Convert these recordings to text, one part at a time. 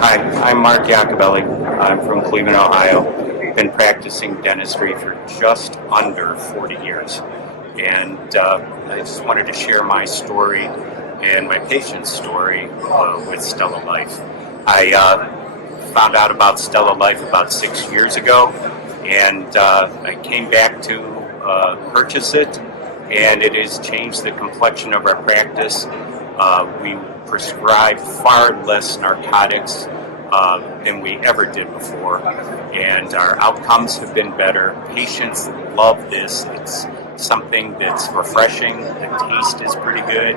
Hi, I'm Mark Iacobelli. I'm from Cleveland, Ohio. Been practicing dentistry for just under 40 years. And I just wanted to share my story and my patient's story with StellaLife. I found out about StellaLife about 6 years ago, and I came back to purchase it, and it has changed the complexion of our practice. We prescribe far less narcotics than we ever did before, and our outcomes have been better. Patients love this. It's something that's refreshing. The taste is pretty good,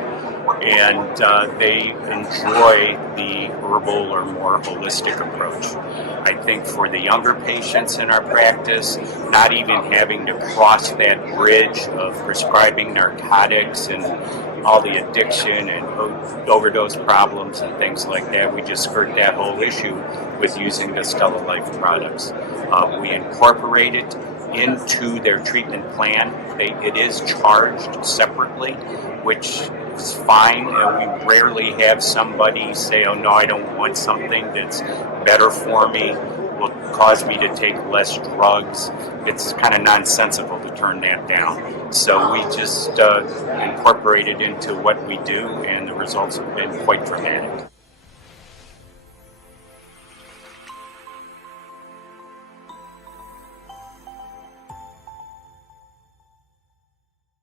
and they enjoy the herbal or more holistic approach. I think for the younger patients in our practice, not even having to cross that bridge of prescribing narcotics and all the addiction and overdose problems and things like that, we just skirt that whole issue with using the StellaLife products. We incorporate it into their treatment plan. It is charged separately, which is fine. We rarely have somebody say, oh no, I don't want something that's better for me, will cause me to take less drugs. It's kind of nonsensical to turn that down. So we just incorporate it into what we do, and the results have been quite dramatic.